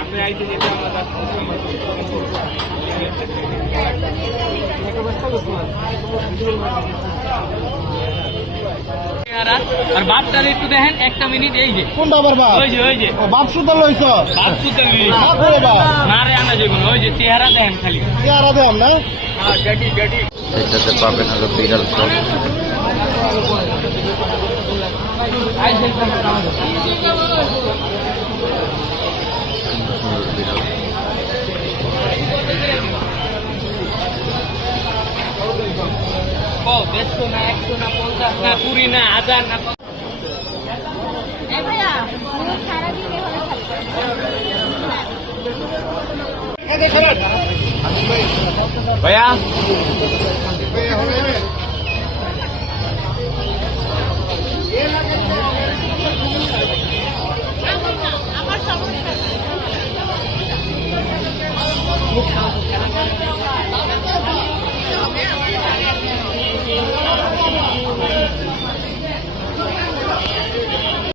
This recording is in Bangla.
আপনি আইতে যেতে আমরা আর বাপটার একটু দেখেন একটা মিনিট এই যে। কোন বাবার বাপ? ওই যে ওই যে। বাপ সুন্দর লইছ? বাপ সুদ্ধা মিনিট বাপ রে বাপ না রে আনা যাবে ওই যে চেহারা দেখেন খালি। চেহারা দেন না? এটাতে পাবেন হলো বিড়াল সব সুন্দর ও দেড়শো না একশো না পঞ্চাশ না কুড়ি না হাজার না কত।